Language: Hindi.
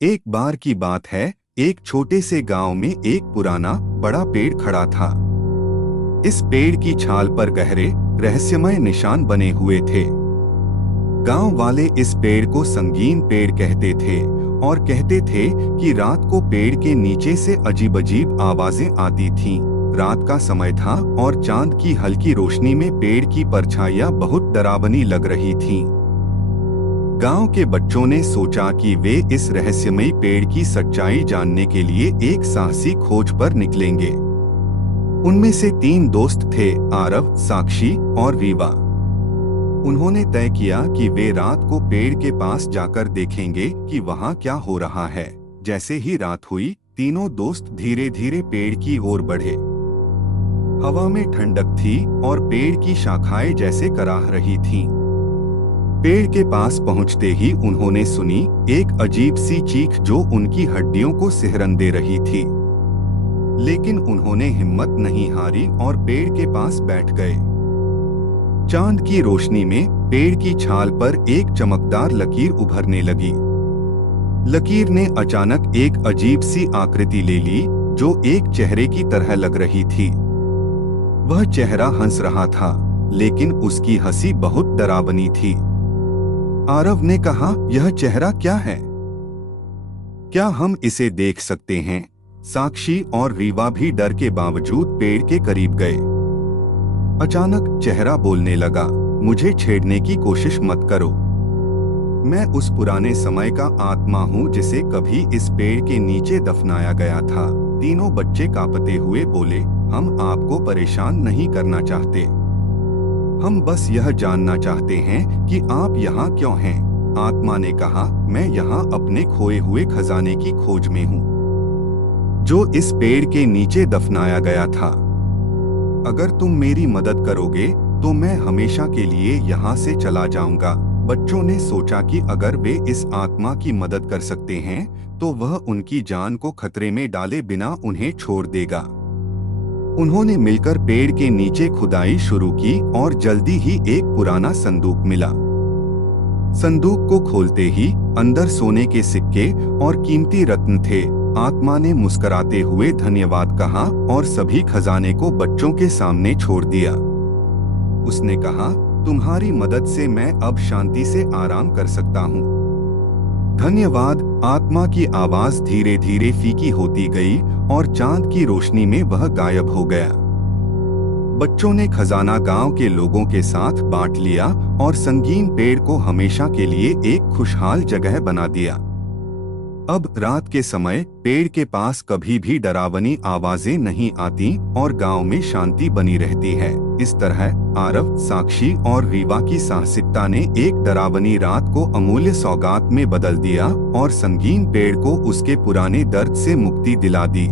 एक बार की बात है, एक छोटे से गांव में एक पुराना बड़ा पेड़ खड़ा था। इस पेड़ की छाल पर गहरे रहस्यमय निशान बने हुए थे। गांव वाले इस पेड़ को संगीन पेड़ कहते थे और कहते थे कि रात को पेड़ के नीचे से अजीब अजीब आवाजें आती थीं। रात का समय था और चांद की हल्की रोशनी में पेड़ की परछाइयां बहुत डरावनी लग रही थीं। गांव के बच्चों ने सोचा कि वे इस रहस्यमयी पेड़ की सच्चाई जानने के लिए एक साहसी खोज पर निकलेंगे। उनमें से 3 दोस्त थे, आरव, साक्षी और रीवा। उन्होंने तय किया कि वे रात को पेड़ के पास जाकर देखेंगे कि वहां क्या हो रहा है। जैसे ही रात हुई, तीनों दोस्त धीरे धीरे पेड़ की ओर बढ़े। हवा में ठंडक थी और पेड़ की शाखाएं जैसे कराह रही थीं। पेड़ के पास पहुंचते ही उन्होंने सुनी एक अजीब सी चीख जो उनकी हड्डियों को सिहरन दे रही थी। लेकिन उन्होंने हिम्मत नहीं हारी और पेड़ के पास बैठ गए। चांद की रोशनी में पेड़ की छाल पर एक चमकदार लकीर उभरने लगी। लकीर ने अचानक एक अजीब सी आकृति ले ली जो एक चेहरे की तरह लग रही थी। वह चेहरा हंस रहा था, लेकिन उसकी हंसी बहुत डरावनी थी। आरव ने कहा, यह चेहरा क्या है? क्या हम इसे देख सकते हैं? साक्षी और रीवा भी डर के बावजूद पेड़ के करीब गए। अचानक चेहरा बोलने लगा, मुझे छेड़ने की कोशिश मत करो। मैं उस पुराने समय का आत्मा हूँ जिसे कभी इस पेड़ के नीचे दफनाया गया था। तीनों बच्चे कांपते हुए बोले, हम आपको परेशान नहीं करना चाहते। हम बस यह जानना चाहते हैं कि आप यहाँ क्यों हैं। आत्मा ने कहा, मैं यहाँ अपने खोए हुए खजाने की खोज में हूँ, जो इस पेड़ के नीचे दफनाया गया था। अगर तुम मेरी मदद करोगे तो मैं हमेशा के लिए यहाँ से चला जाऊंगा। बच्चों ने सोचा कि अगर वे इस आत्मा की मदद कर सकते हैं तो वह उनकी जान को खतरे में डाले बिना उन्हें छोड़ देगा। उन्होंने मिलकर पेड़ के नीचे खुदाई शुरू की और जल्दी ही एक पुराना संदूक मिला। संदूक को खोलते ही अंदर सोने के सिक्के और कीमती रत्न थे। आत्मा ने मुस्कुराते हुए धन्यवाद कहा और सभी खजाने को बच्चों के सामने छोड़ दिया। उसने कहा, तुम्हारी मदद से मैं अब शांति से आराम कर सकता हूँ। धन्यवाद। आत्मा की आवाज धीरे धीरे फीकी होती गई और चांद की रोशनी में वह गायब हो गया। बच्चों ने खजाना गांव के लोगों के साथ बांट लिया और संगीन पेड़ को हमेशा के लिए एक खुशहाल जगह बना दिया। अब रात के समय पेड़ के पास कभी भी डरावनी आवाजें नहीं आती और गांव में शांति बनी रहती है। इस तरह आरव, साक्षी और रीवा की साहसिकता ने एक डरावनी रात को अमूल्य सौगात में बदल दिया और संगीन पेड़ को उसके पुराने दर्द से मुक्ति दिला दी।